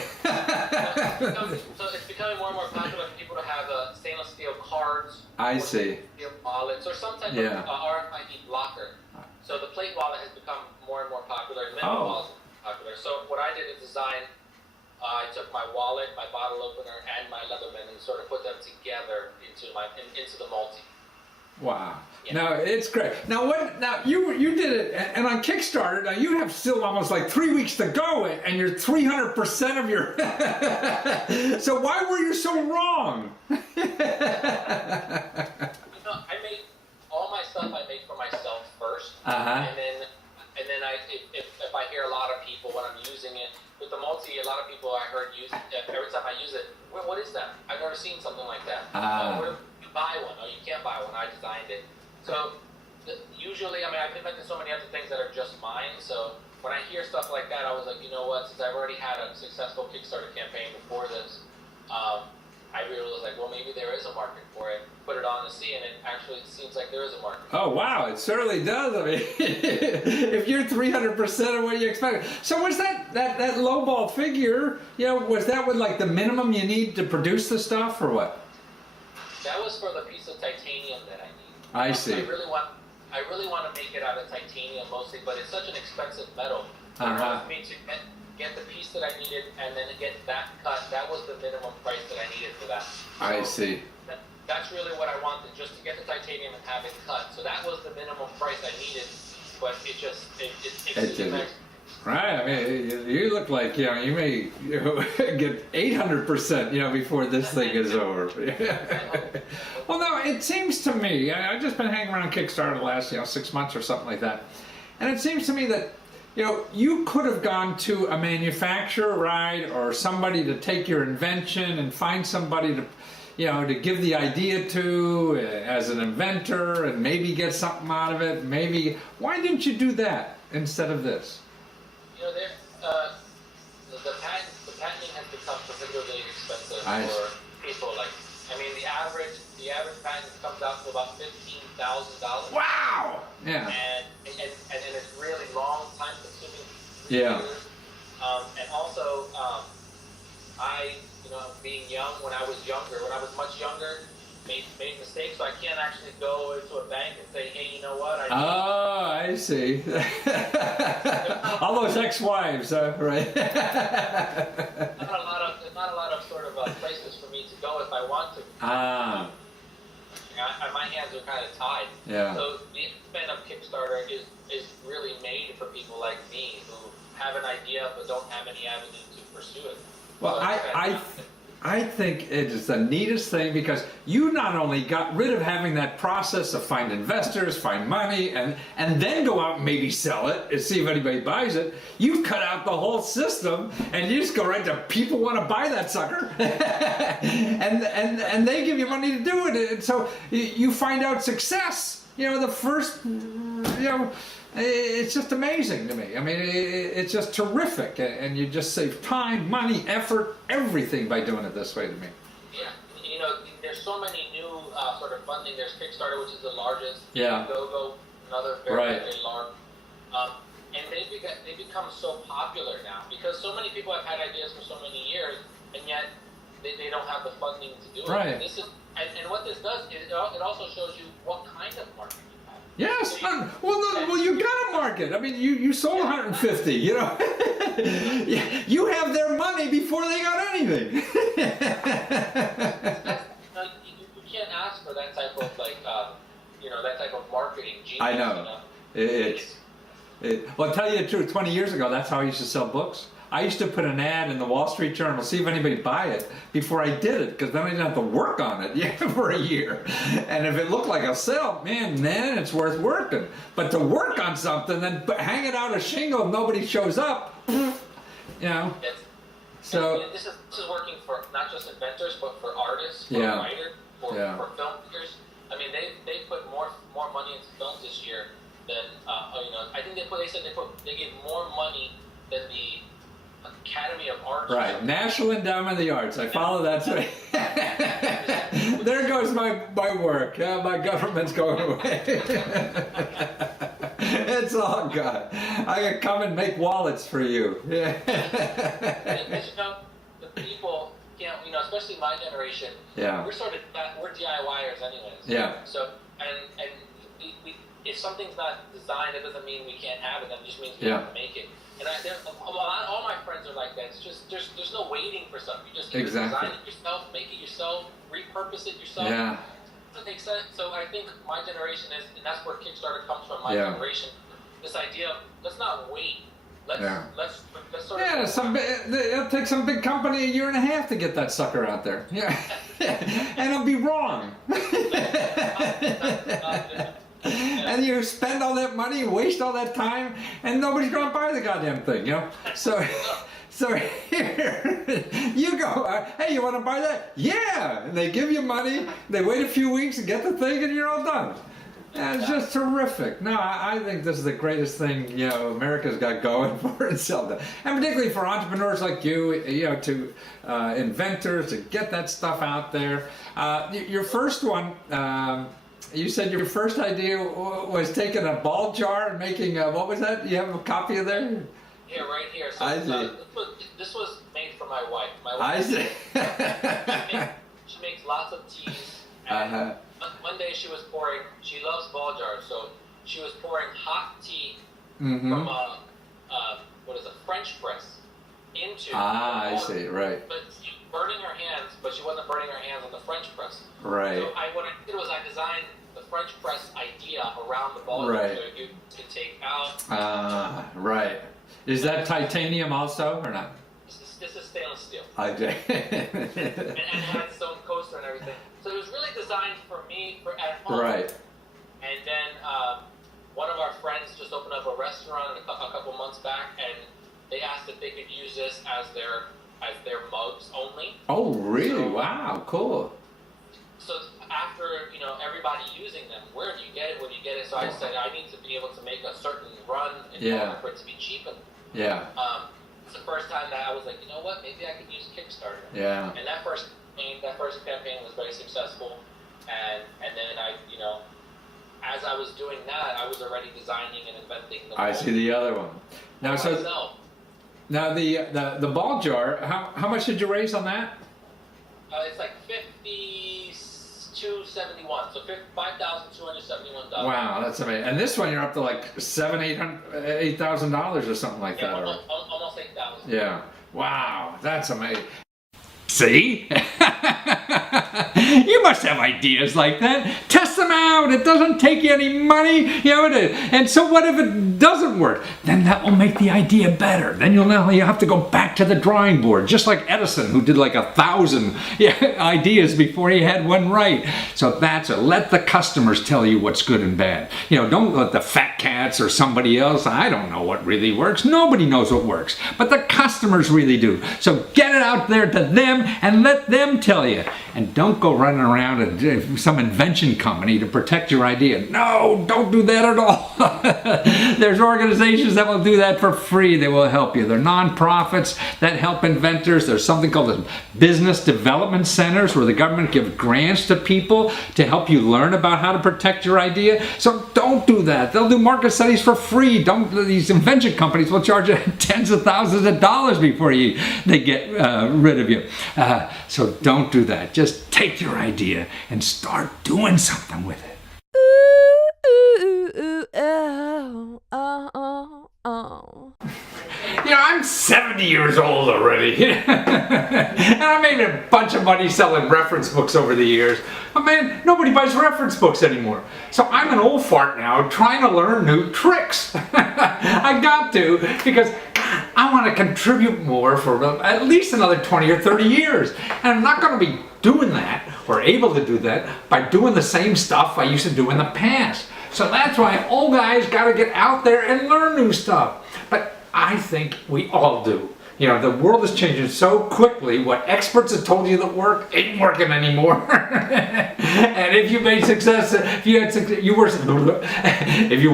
So it's becoming more and more popular for people to have stainless steel cards. I see. Steel wallets or some type of RFID blocker. So the plate wallet has become more and more popular, and minimal wallets are popular. So what I did is design. I took my wallet, my bottle opener, and my Leatherman and sort of put them together into the multi. Wow. Yeah. Now it's great. Now you did it, and on Kickstarter. Now you have still almost like 3 weeks to go, and you're 300% of your. So why were you so wrong? You know, I made all my stuff. I make for myself first, and then if I hear a lot of people when I'm using it. With the multi, a lot of people I heard use every time I use it. What is that? I've never seen something like that. Where you buy one? Oh, you can't buy one. I designed it. So usually, I mean, I've invented so many other things that are just mine. So when I hear stuff like that, I was like, you know what? Since I've already had a successful Kickstarter campaign before this, I really was like, well, maybe there is a market for it. Put it on to see, and it actually seems like there is a market. Oh, wow, it certainly does. I mean, if you're 300% of what you expected. So was that lowball figure, you know, was that with like the minimum you need to produce the stuff or what? That was for the piece of titanium that I need. I see. I really want to make it out of titanium mostly, but it's such an expensive metal. In order for me to get the piece that I needed and then get that cut, that was the minimum price that I needed for that. I see. That's really what I wanted, just to get the titanium and have it cut. So that was the minimum price I needed, but it takes it next. Right, I mean, you look like, you know, you may get 800%, you know, before this thing is over. Well, no, it seems to me, I've just been hanging around Kickstarter the last, 6 months or something like that, and it seems to me that you know, you could have gone to a manufacturer, right, or somebody to take your invention and find somebody to, you know, to give the idea to as an inventor and maybe get something out of it. Maybe, why didn't you do that instead of this? You know, the patenting has become particularly expensive for people. Like, I mean, the average patent comes out to about $15,000. Wow! Yeah. And it's really long, time consuming. Yeah. And also, you know, being young, when I was much younger, made mistakes, so I can't actually go into a bank and say, hey, you know what? I see. All those ex-wives, right? There's not a lot of sort of places for me to go if I want to. My hands are kind of tied. Yeah. So the spin of Kickstarter is really made for people like me who have an idea but don't have any avenue to pursue it. Well, So I think it is the neatest thing because you not only got rid of having that process of find investors, find money, and then go out and maybe sell it and see if anybody buys it. You've cut out the whole system and you just go right to people want to buy that sucker, and they give you money to do it. And so you find out success. You know, the first, you know. It's just amazing to me. I mean, it's just terrific, and you just save time, money, effort, everything by doing it this way to me. Yeah, you know, there's so many new sort of funding. There's Kickstarter, which is the largest. Yeah. Go, another very large. And they become so popular now because so many people have had ideas for so many years, and yet they don't have the funding to do it. Right. And what this does is it also shows you what kind of market. Yes. Well, you got a market. I mean, you sold 150. You know, you have their money before they got anything. You can't ask for that type of that type of marketing genius. I know. Well, I'll tell you the truth. 20 years ago, that's how I used to sell books. I used to put an ad in the Wall Street Journal, see if anybody buy it before I did it, because then I didn't have to work on it for a year. And if it looked like a sale, man, then it's worth working. But to work on something, then hang it out a shingle and nobody shows up, you know. So and this is working for not just inventors, but for artists, for Yeah. writers, for filmmakers. I mean, they put more money into films this year than I think they gave more money than the Academy of Arts. Right, National Endowment of the Arts. I follow that too. There goes my work. My government's going away. It's all gone. I can come and make wallets for you. Yeah. The people, especially my generation. Yeah. We're DIYers anyways. Yeah. So and we if something's not designed, it doesn't mean we can't have it. That just means we Yeah. have to make it. And all my friends are like that. It's just there's no waiting for stuff. You just Exactly. design it yourself, make it yourself, repurpose it yourself. Yeah. Does that make sense? So I think my generation is, and that's where Kickstarter comes from. My Yeah. generation, this idea of let's not wait. Let's sort Yeah, of. it'll take some big company a year and a half to get that sucker out there. Yeah. And it'll be wrong. And you spend all that money, waste all that time, and nobody's going to buy the goddamn thing, you know? So here, you go, hey, you want to buy that? Yeah! And they give you money, they wait a few weeks and get the thing, and you're all done. And it's just terrific. No, I think this is the greatest thing, America's got going for itself. And particularly for entrepreneurs like you, to inventors, to get that stuff out there. Your first one, you said your first idea was taking a ball jar and making what was that? You have a copy of that? Yeah, right here. So I see. This was made for my wife. My I wife. see. She makes lots of teas. And one day she was pouring. She loves ball jars, so she was pouring hot tea from a French press into. I see. Right. But she burning her hands, but she wasn't burning her hands on the French press. Right. So what I did was I designed the French press idea around the ball Right. jar, so you can take out. Right. Is that titanium also or not? This is stainless steel. I do. and it had its own coaster and everything. So it was really designed for me at home. Right. And then one of our friends just opened up a restaurant a couple months back, and they asked if they could use this as their mugs only. Oh, really? So, Wow, cool. so after, you know, everybody using them, where do you get it? Where do you get it? So I said I need to be able to make a certain run in order for it to be cheap. Yeah. It's the first time that I was like, you know what? Maybe I could use Kickstarter. Yeah. And that first campaign was very successful, and then I, you know, as I was doing that, I was already designing and inventing the. I see the other one. Now, now the ball jar. How much did you raise on that? It's like $52.71, so $5,271. Wow, that's amazing. And this one, you're up to like $8,000 or something like that. Almost 8,000. Yeah. Wow, that's amazing. See? You must have ideas like that. Test them out. It doesn't take you any money. You know, and so what if it doesn't work? Then that will make the idea better. Then you'll know you have to go back to the drawing board, just like Edison, who did like 1,000 ideas before he had one right. So that's it. Let the customers tell you what's good and bad. You know, don't let the fat cats or somebody else. I don't know what really works. Nobody knows what works, but the customers really do. So get it out there to them and let them tell you. And don't go running around at some invention company to protect your idea. No, don't do that at all. There's organizations that will do that for free. They will help you. They're nonprofits that help inventors. There's something called the business development centers where the government gives grants to people to help you learn about how to protect your idea. So don't do that. They'll do market studies for free. These invention companies will charge you tens of thousands of dollars before they get rid of you. So don't do that. Just take your idea and start doing something with it. You know, I'm 70 years old already. And I made a bunch of money selling reference books over the years. But man, nobody buys reference books anymore. So I'm an old fart now trying to learn new tricks. I got to, because I want to contribute more for at least another 20 or 30 years. And I'm not going to be doing that or able to do that by doing the same stuff I used to do in the past. So that's why old guys got to get out there and learn new stuff. But I think we all do. You know, the world is changing so quickly. What experts have told you that work ain't working anymore. And if you made success, if you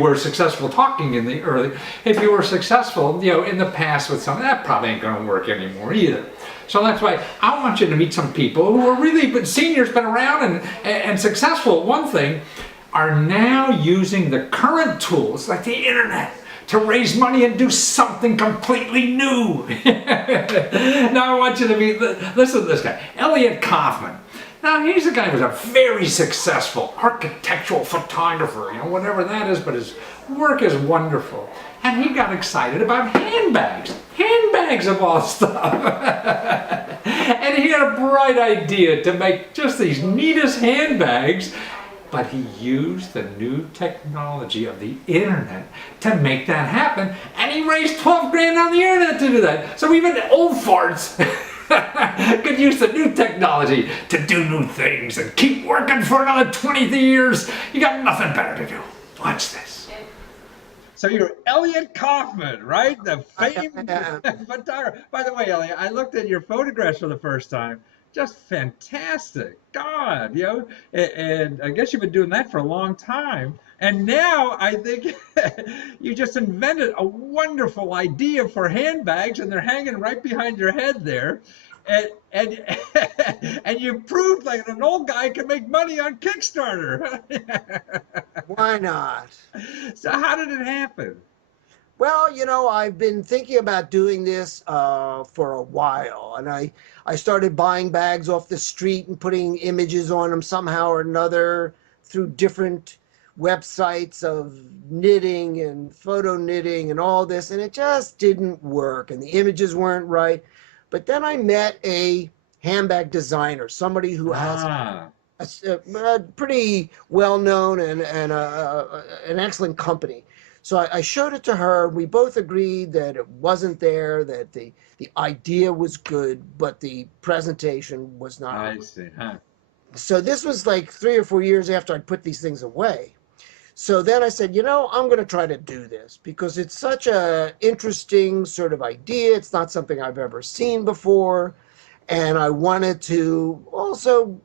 were successful talking in the early, if you were successful, you know, in the past with something, that probably ain't going to work anymore either. So that's why I want you to meet some people who are really seniors, been around and successful at one thing, are now using the current tools like the internet to raise money and do something completely new. Now I want you to listen to this guy, Elliott Kaufman. Now he's a guy who's a very successful architectural photographer, you know, whatever that is, but his work is wonderful. And he got excited about handbags of all stuff. And he had a bright idea to make just these neatest handbags. But he used the new technology of the internet to make that happen, and he raised 12 grand on the internet to do that. So even old farts could use the new technology to do new things and keep working for another 20 years. You got nothing better to do. Watch this. So you're Elliott Kaufman, right? The famed photographer. By the way, Elliott, I looked at your photographs for the first time. Just fantastic. God, you know, and I guess you've been doing that for a long time. And now I think you just invented a wonderful idea for handbags, and they're hanging right behind your head there. And you proved like an old guy can make money on Kickstarter. Why not? So how did it happen? Well, you know, I've been thinking about doing this for a while, and I started buying bags off the street and putting images on them somehow or another through different websites of knitting and photo knitting and all this, and it just didn't work, and the images weren't right. But then I met a handbag designer, somebody who has a pretty well-known and an excellent company. So I showed it to her. We both agreed that it wasn't there, that the idea was good, but the presentation was not. I see. Huh. So this was like 3 or 4 years after I'd put these things away. So then I said, I'm going to try to do this because it's such a interesting sort of idea. It's not something I've ever seen before. And I wanted to also,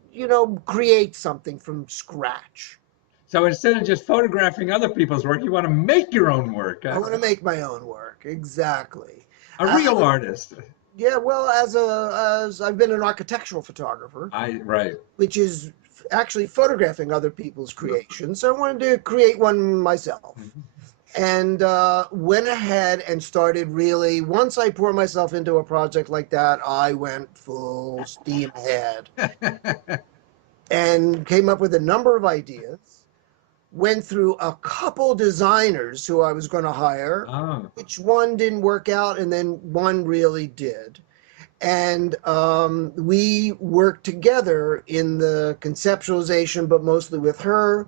create something from scratch. So instead of just photographing other people's work, you want to make your own work. I want to make my own work. Exactly. A real artist. Yeah, well, as I've been an architectural photographer, Right. which is actually photographing other people's creations. So I wanted to create one myself. And went ahead and started really, once I pour myself into a project like that, I went full steam ahead and came up with a number of ideas. Went through a couple designers who I was going to hire, which one didn't work out, and then one really did. And we worked together in the conceptualization, but mostly with her,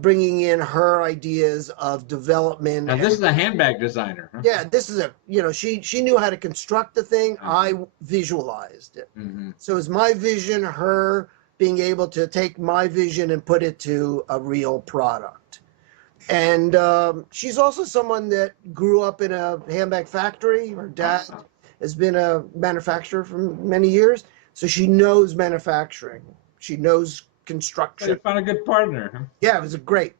bringing in her ideas of development. Now, this is a handbag designer. Huh? Yeah, this is she knew how to construct the thing. I visualized it. So it's my vision, her being able to take my vision and put it to a real product. And she's also someone that grew up in a handbag factory. Her dad has been a manufacturer for many years. So she knows manufacturing. She knows construction. So you found a good partner. Huh? Yeah, it was great.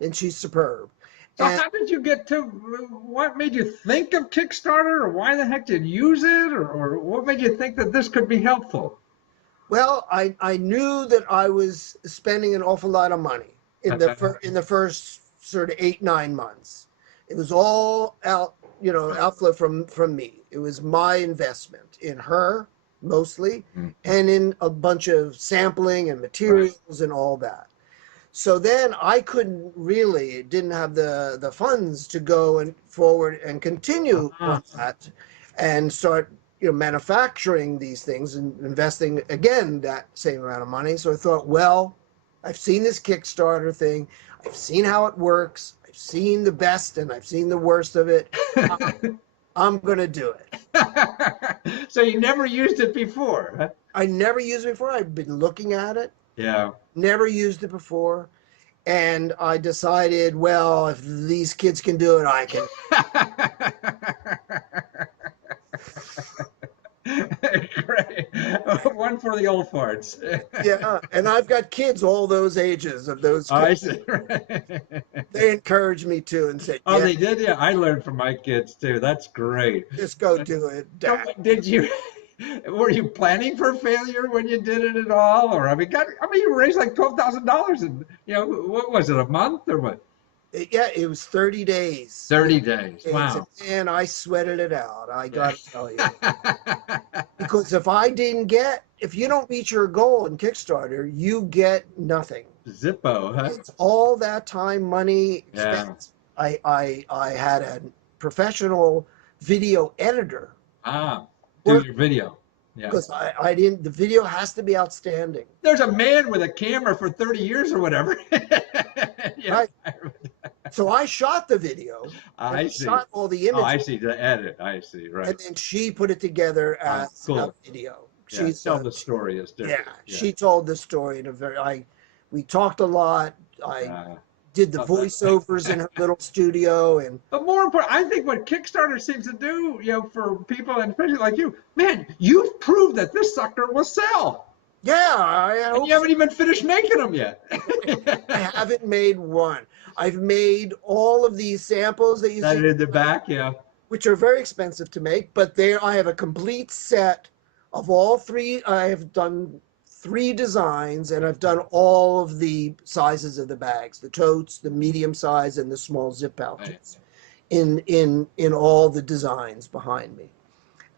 And she's superb. So how did you get to, what made you think of Kickstarter, or why the heck did you use it, or what made you think that this could be helpful? Well, I knew that I was spending an awful lot of money in the first sort of 8-9 months. It was all outflow from me. It was my investment in her mostly, and in a bunch of sampling and materials and all that. So then I didn't have the funds to go and forward and continue on that and start manufacturing these things and investing again that same amount of money. So I thought, well, I've seen this Kickstarter thing. I've seen how it works. I've seen the best and I've seen the worst of it. I'm going to do it. So you never used it before? Huh? I never used it before. I've been looking at it. Yeah. Never used it before. And I decided, well, if these kids can do it, I can. Great. One for the old farts. Yeah, and I've got kids all those ages of those kids. I see. They encourage me to and say, oh, they did? Yeah, I learned from my kids too. That's great. Just go do it, Dad. So were you planning for failure when you did it at all? Or, you raised like $12,000 in, what was it, a month or what? Yeah, it was 30 days. 30 days. Wow. And I sweated it out. I got to tell you. Because if you don't reach your goal in Kickstarter, you get nothing. Zippo, huh? It's all that time, money, expense. Yeah. I had a professional video editor. Do your video. Yeah. Because the video has to be outstanding. There's a man with a camera for 30 years or whatever. Right. So I shot the video. I see. Shot all the images. Oh, I see. The edit. I see. Right. And then she put it together as a video. Yeah, tell the story is different. Yeah, she told the story in a we talked a lot. I did the voiceovers in her little studio, but more important, I think what Kickstarter seems to do, for people, and especially like you, man, you've proved that this sucker will sell. Yeah, and you haven't even finished making them yet. I haven't made one. I've made all of these samples that you see in the back, which are very expensive to make, but I have a complete set of all three. I have done 3 designs, and I've done all of the sizes of the bags, the totes, the medium size, and the small zip pouches, in all the designs behind me.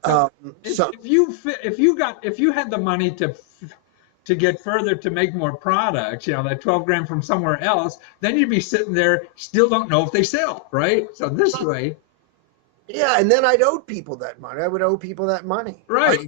So if you had the money to get further to make more products, that 12 grand from somewhere else, then you'd be sitting there, still don't know if they sell, right? So this way. Yeah, and then I'd owe people that money. I would owe people that money. Right.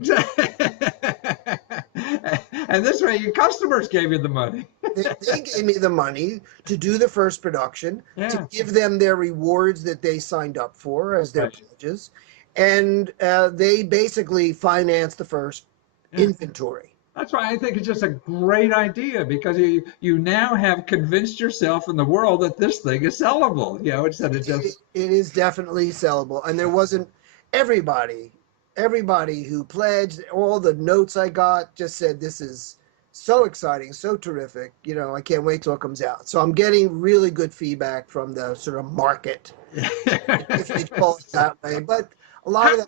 And this way, your customers gave you the money. They gave me the money to do the first production, to give them their rewards that they signed up for as their pledges. And they basically financed the first inventory. That's why I think it's just a great idea, because you now have convinced yourself in the world that this thing is sellable, instead of just. It is definitely sellable. And there wasn't everybody, everybody who pledged, all the notes I got just said, this is so exciting, so terrific. I can't wait till it comes out. So I'm getting really good feedback from the sort of market, if you call it that way. But a lot of that.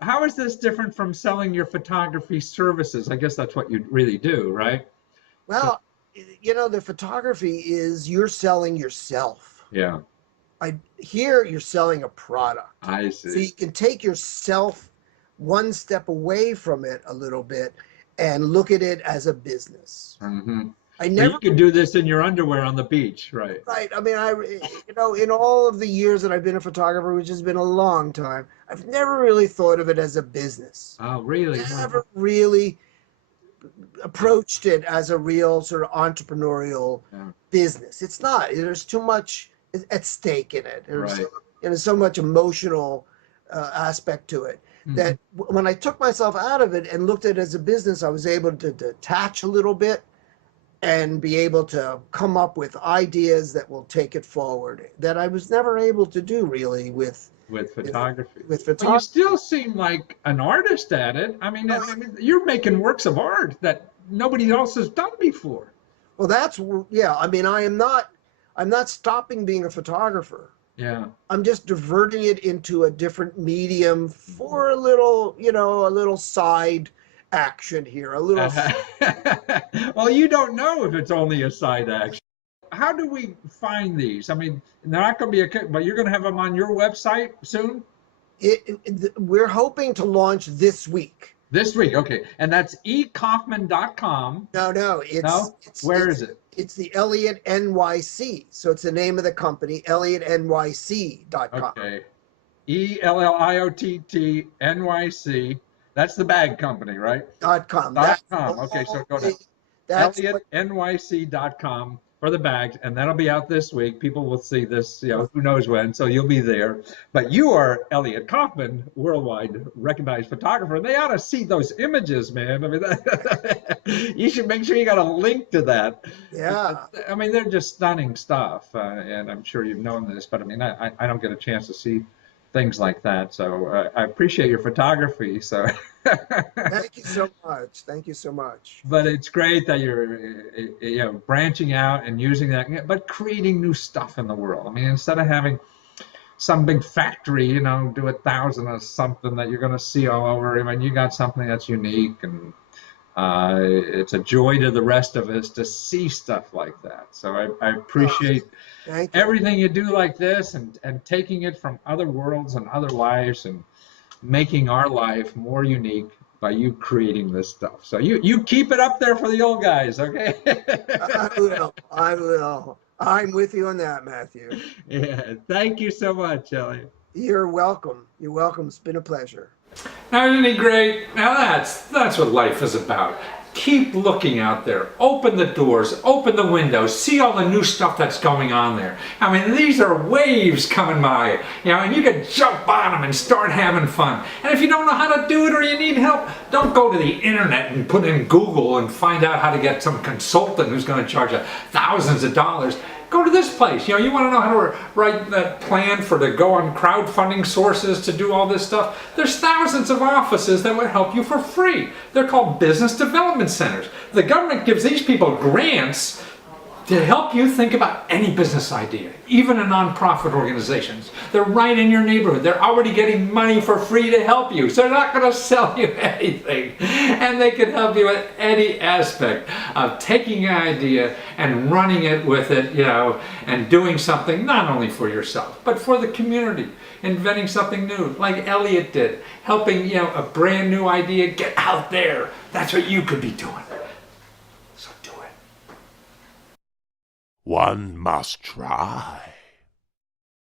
How is this different from selling your photography services? I guess that's what you really do, right? Well, the photography is you're selling yourself. Yeah. Here you're selling a product. I see. So you can take yourself one step away from it a little bit and look at it as a business. Mm-hmm. You can do this in your underwear on the beach, right? Right. I mean, in all of the years that I've been a photographer, which has been a long time, I've never really thought of it as a business. Oh, really? Never really approached it as a real sort of entrepreneurial business. It's not. There's too much at stake in it. There's so much emotional aspect to it. Mm-hmm. That when I took myself out of it and looked at it as a business, I was able to detach a little bit and be able to come up with ideas that will take it forward that I was never able to do really with photography. With photography. But you still seem like an artist at it. I mean, you're making works of art that nobody else has done before. Well, I mean, I'm not stopping being a photographer. Yeah. I'm just diverting it into a different medium for a little side action here, a little. Well, you don't know if it's only a side action. How do we find these? I mean, they're not going to be but you're going to have them on your website soon? We're hoping to launch this week. This week, okay. And that's ekaufman.com. No. Where is it? It's the Elliott NYC. So it's the name of the company, ElliottNYC.com. Okay. ELLIOTT NYC. That's the bag company, right? .com. .com. Okay, so go to ElliottNYC.com for the bags, and that'll be out this week. People will see this, who knows when, so you'll be there. But you are Elliott Kaufman, worldwide recognized photographer, and they ought to see those images, man. I mean, you should make sure you got a link to that. Yeah. I mean, they're just stunning stuff, and I'm sure you've known this, but I mean, I don't get a chance to see things like that. So I appreciate your photography. So Thank you so much. Thank you so much. But it's great that you're branching out and using that, but creating new stuff in the world. I mean, instead of having some big factory, do 1,000 or something that you're going to see all over. I mean, you got something that's unique, and it's a joy to the rest of us to see stuff like that. So I appreciate everything you do like this, and taking it from other worlds and other lives and making our life more unique by you creating this stuff. So you keep it up there for the old guys, okay? I will. I'm with you on that, Matthew. Yeah, thank you so much, Elliott. You're welcome. You're welcome. It's been a pleasure. Now, isn't he great? Now that's what life is about. Keep looking out there. Open the doors, open the windows, see all the new stuff that's going on there. I mean, these are waves coming by, and you can jump on them and start having fun. And if you don't know how to do it or you need help, don't go to the internet and put in Google and find out how to get some consultant who's going to charge you thousands of dollars. Go to this place. You want to know how to write that plan to go on crowdfunding sources to do all this stuff. There's thousands of offices that will help you for free. They're called business development centers. The government gives these people grants to help you think about any business idea, even in nonprofit organizations. They're right in your neighborhood. They're already getting money for free to help you. So they're not going to sell you anything. And they can help you with any aspect of taking an idea and running it with it, and doing something not only for yourself, but for the community. Inventing something new, like Elliott did. Helping, a brand new idea get out there. That's what you could be doing. So do it. One must try.